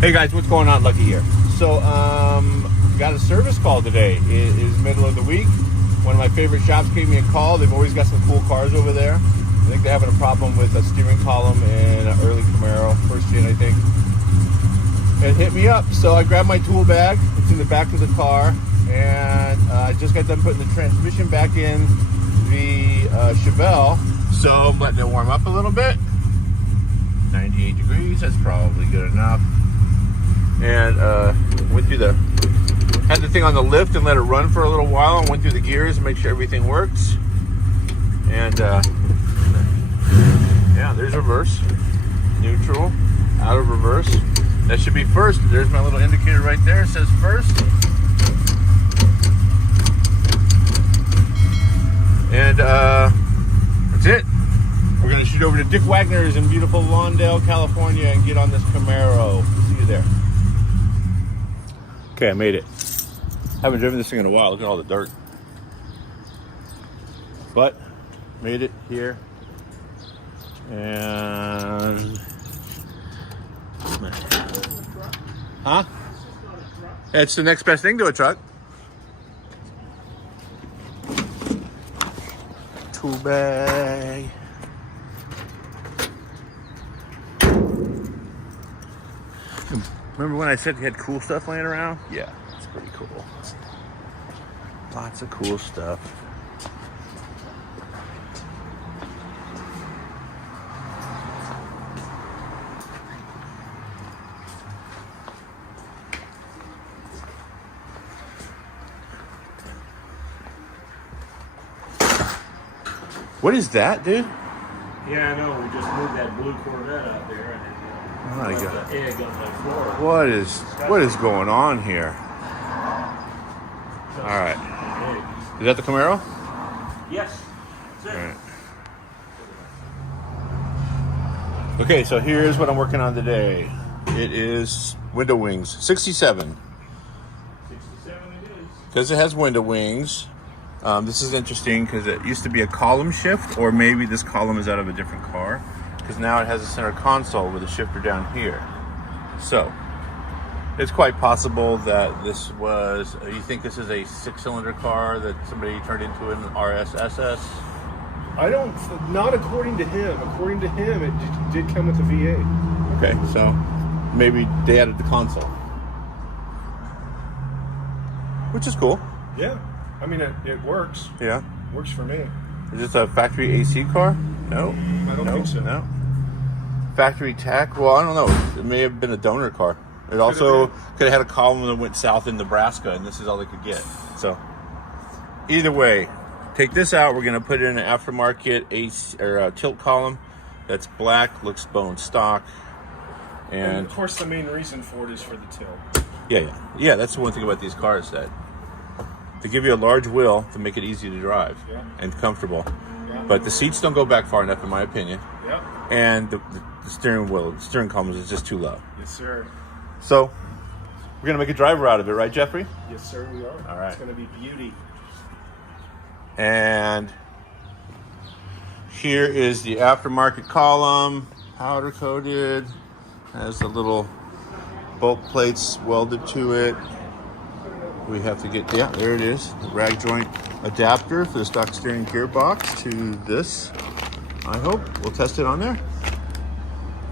Hey guys, what's going on? Lucky here. So, got a service call today. It is middle of the week. One of my favorite shops gave me a call. They've always got some cool cars over there. I think they're having a problem with a steering column in an early Camaro, first gen, I think. It hit me up, so I grabbed my tool bag. It's in the back of the car, and I just got done putting the transmission back in the Chevelle. So I'm letting it warm up a little bit. 98 degrees, that's probably good enough. And went through had the thing on the lift and let it run for a little while, and went through the gears and make sure everything works. And yeah, there's reverse, neutral, out of reverse. That should be first. There's my little indicator right there. It says first. And that's it. We're gonna shoot over to Dick Wagner's in beautiful Lawndale, California, and get on this Camaro. See you there. Okay, I made it. Haven't driven this thing in a while. Look at all the dirt. But made it here. And huh? It's the next best thing to a truck. Tool bag. Remember when I said you had cool stuff laying around? Yeah, it's pretty cool. Lots of cool stuff. What is that, dude? Yeah, I know. We just moved that blue Corvette out there, and Oh my God. the egg on the floor. What is going on here? All right. Is that the Camaro? Yes. All right. Okay, so here's what I'm working on today. It is window wings, 67. 67 it is. Because it has window wings. This is interesting because it used to be a column shift, or maybe this column is out of a different car, because now it has a center console with a shifter down here. So it's quite possible that this was, you think this is a 6-cylinder car that somebody turned into an RSSS? Not according to him. According to him, it did come with a V8. Okay, so maybe they added the console, which is cool. Yeah. I mean, it works. Yeah. Works for me. Is this a factory AC car? No. I don't think so. No. Factory tech? Well, I don't know. It may have been a donor car. It also could have had a column that went south in Nebraska, and this is all they could get. So, either way, take this out. We're going to put in an aftermarket AC or tilt column that's black, looks bone stock, And of course, the main reason for it is for the tilt. Yeah. That's the one thing about these cars, that they give you a large wheel to make it easy to drive and comfortable. Yeah. But the seats don't go back far enough, in my opinion. Yep. And the steering column is just too low. Yes, sir. So we're gonna make a driver out of it, right, Jeffrey? Yes, sir, we are. All right. It's going to be beauty. And here is the aftermarket column, powder coated, has the little bolt plates welded to it. We have to get, there it is, the rag joint adapter for the stock steering gearbox to this. I hope we'll test it on there.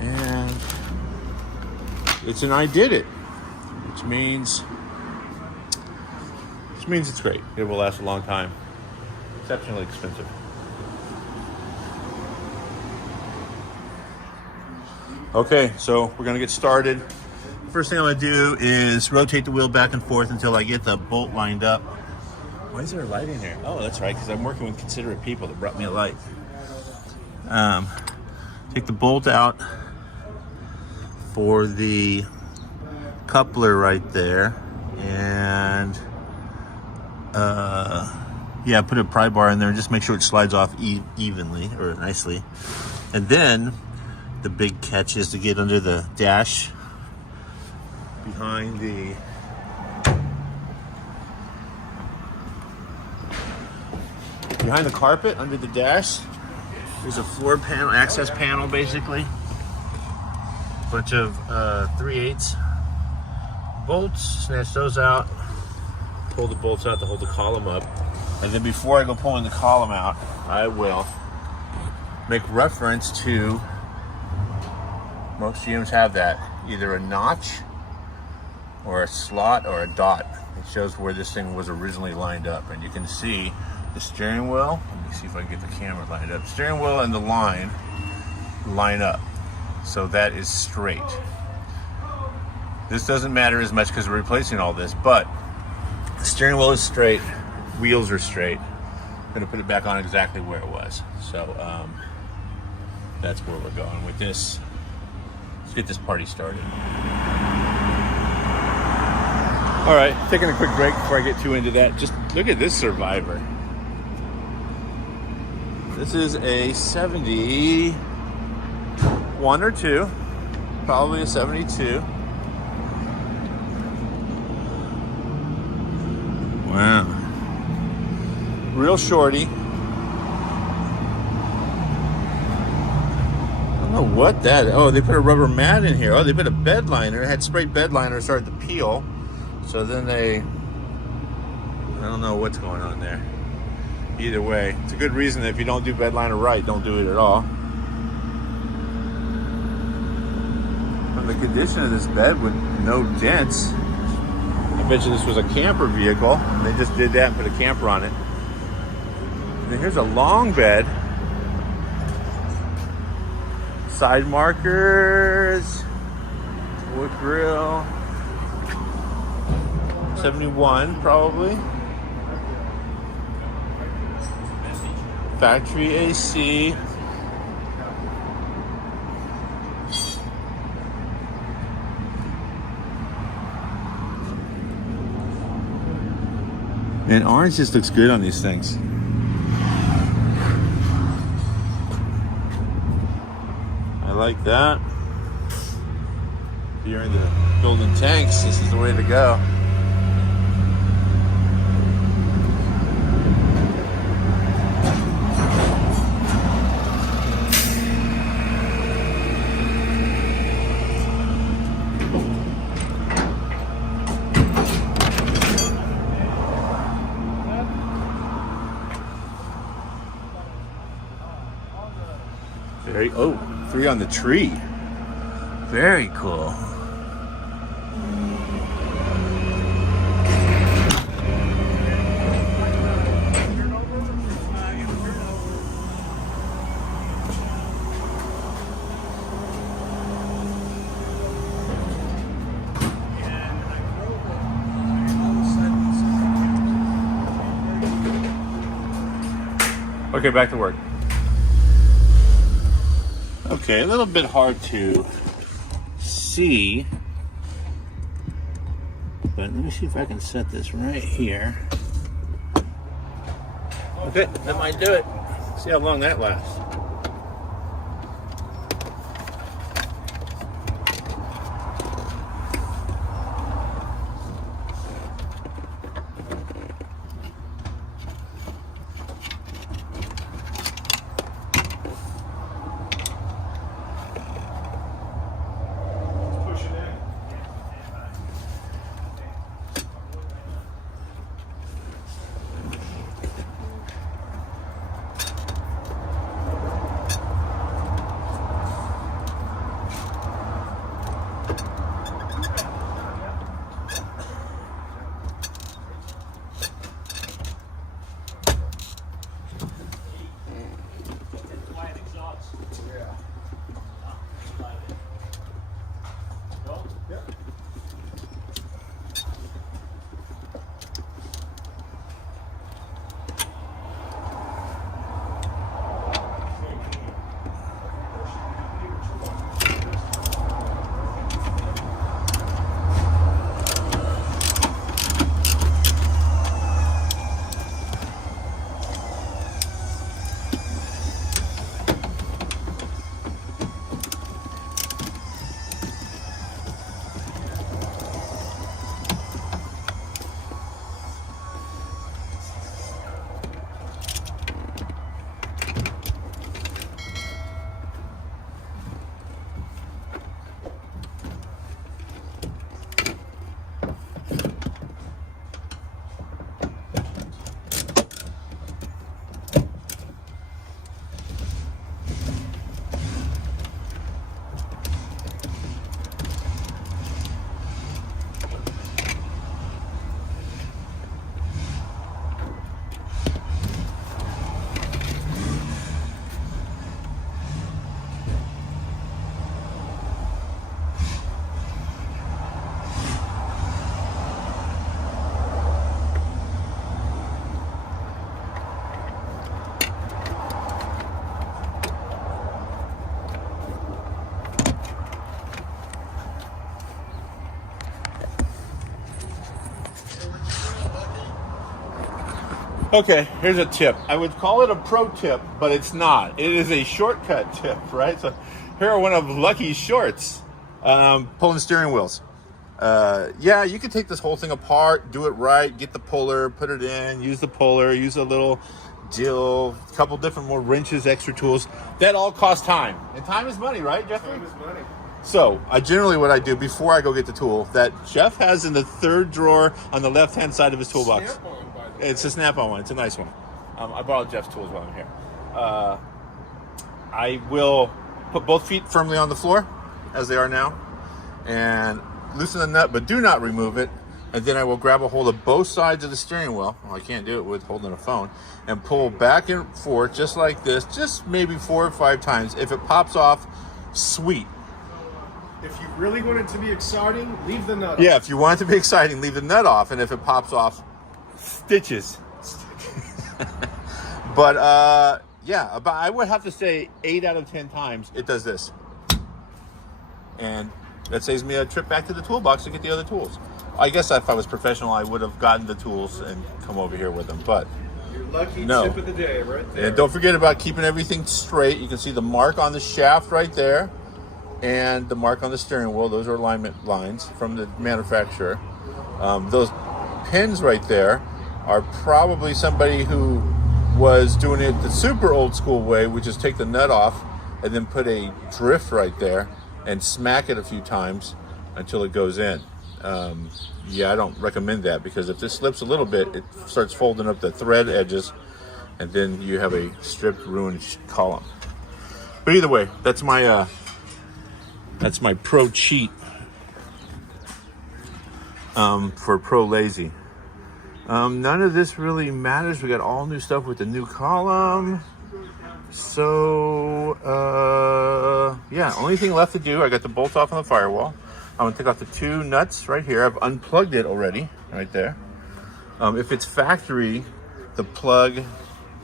And it's an Ididit, which means it's great. It will last a long time. Exceptionally expensive. Okay, so we're gonna get started. First thing I'm gonna do is rotate the wheel back and forth until I get the bolt lined up. Why is there a light in here? Oh, that's right, because I'm working with considerate people that brought me a light. Take the bolt out for the coupler right there, and put a pry bar in there and just make sure it slides off evenly or nicely. And then the big catch is to get under the dash behind the carpet, under the dash. There's a floor panel, access panel basically. Bunch of 3/8 bolts, snatch those out, pull the bolts out to hold the column up. And then before I go pulling the column out, I will make reference to, most GMs have that, either a notch or a slot or a dot. It shows where this thing was originally lined up. And you can see the steering wheel. Let me see if I can get the camera lined up. Steering wheel and the line up. So that is straight. This doesn't matter as much because we're replacing all this, but the steering wheel is straight, wheels are straight. I'm gonna put it back on exactly where it was. So that's where we're going with this. Let's get this party started. All right, taking a quick break before I get too into that. Just look at this Survivor. This is a 71 or 2, probably a 72. Wow. Real shorty. I don't know what that, oh, they put a rubber mat in here. Oh, they put a bed liner. It had sprayed bed liner, started to peel. So then I don't know what's going on there. Either way, it's a good reason that if you don't do bed liner right, don't do it at all. From the condition of this bed with no dents, I bet you this was a camper vehicle. They just did that and put a camper on it. And then here's a long bed. Side markers, wood grill. 71 probably. Factory AC. And orange just looks good on these things. I like that. If you're into building tanks, this is the way to go. Oh, 3 on the tree. Very cool. Okay, back to work. Okay, a little bit hard to see, but let me see if I can set this right here. Okay, that might do it. See how long that lasts. Okay, here's a tip. I would call it a pro tip, but it's not. It is a shortcut tip, right? So here are one of Lucky's shorts. Pulling steering wheels. Yeah, you can take this whole thing apart, do it right, get the puller, put it in, use the puller, use a little dill, a couple different more wrenches, extra tools. That all costs time. And time is money, right, Jeffrey? Time is money. So, what I do before I go get the tool that Jeff has in the third drawer on the left-hand side of his toolbox. Snap-on, by the way. It's a Snap-on one. It's a nice one. I borrowed Jeff's tools while I'm here. I will put both feet firmly on the floor, as they are now, and loosen the nut, but do not remove it. And then I will grab a hold of both sides of the steering wheel. Well, I can't do it with holding a phone. And pull back and forth just like this, just maybe 4 or 5 times. If it pops off, sweet. If you really want it to be exciting, leave the nut Yeah, off. if you want it to be exciting, leave the nut off. And if it pops off, stitches. But yeah, about, I would have to say 8 out of 10 times it does this. And that saves me a trip back to the toolbox to get the other tools. I guess if I was professional, I would have gotten the tools and come over here with them. But Your lucky no. tip of the day right there. And don't forget about keeping everything straight. You can see the mark on the shaft right there and the mark on the steering wheel. Those are alignment lines from the manufacturer. Those pins right there are probably somebody who was doing it the super old school way, which is take the nut off and then put a drift right there and smack it a few times until it goes in. Yeah, I don't recommend that, because if this slips a little bit, it starts folding up the thread edges, and then you have a stripped, ruined column. But either way, that's my pro cheat for pro lazy. None of this really matters. We got all new stuff with the new column. So yeah, only thing left to do, I got the bolt off on the firewall. I'm gonna take off the 2 nuts right here. I've unplugged it already, right there. If it's factory, the plug,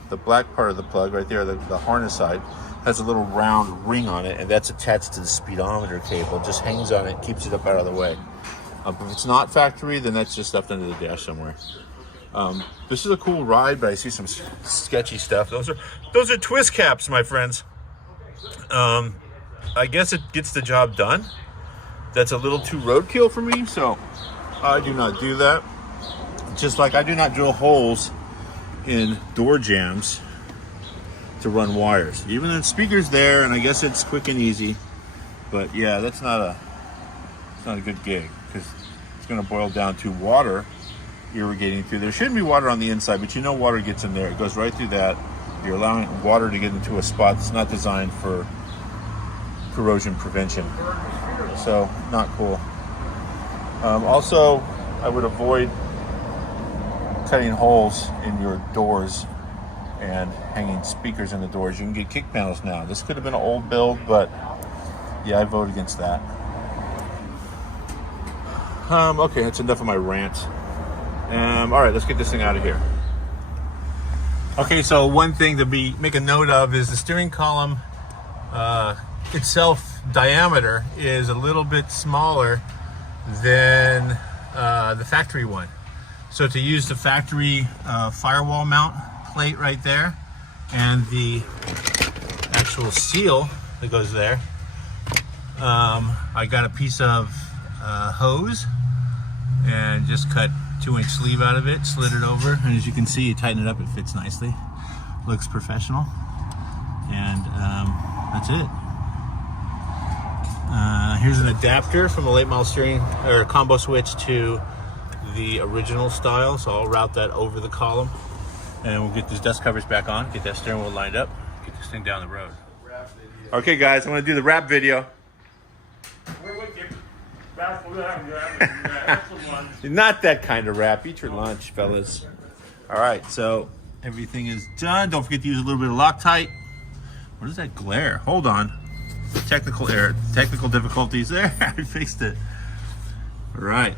the black part of the plug right there, the harness side, has a little round ring on it, and that's attached to the speedometer cable. It just hangs on it, keeps it up out of the way. If it's not factory, then that's just left under the dash somewhere. This is a cool ride, but I see some sketchy stuff. Those are twist caps, my friends. I guess it gets the job done. That's a little too roadkill for me, so I do not do that. Just like I do not drill holes in door jambs to run wires. Even the speaker's there, and I guess it's quick and easy. But yeah, it's not a good gig, because it's going to boil down to water irrigating through. There shouldn't be water on the inside, but you know water gets in there. It goes right through that. You're allowing water to get into a spot that's not designed for corrosion prevention. So, not cool. Also, I would avoid cutting holes in your doors and hanging speakers in the doors. You can get kick panels now. This could have been an old build, but yeah, I vote against that. Okay, that's enough of my rant. All right, let's get this thing out of here. Okay, so one thing to make a note of is the steering column itself diameter is a little bit smaller than the factory one. So to use the factory firewall mount plate right there and the actual seal that goes there, I got a piece of hose and just cut 2-inch sleeve out of it, slid it over, and as you can see, you tighten it up, it fits nicely, looks professional, and that's it. Here's an adapter from a late model steering or combo switch to the original style, so I'll route that over the column, and we'll get these dust covers back on, get that steering wheel lined up, get this thing down the road. Okay guys, I'm going to do the wrap video. Not that kind of wrap. Eat your lunch, fellas. All right, so everything is done. Don't forget to use a little bit of Loctite. What is that glare? Hold on. Technical error, technical difficulties there. I fixed it. All right.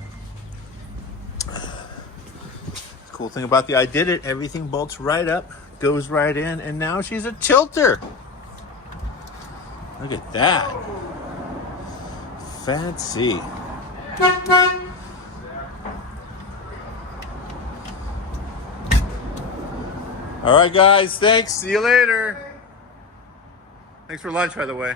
Cool thing about the Ididit, everything bolts right up, goes right in, and now she's a tilter. Look at that. Fancy. All right, guys. Thanks. See you later. Thanks for lunch, by the way.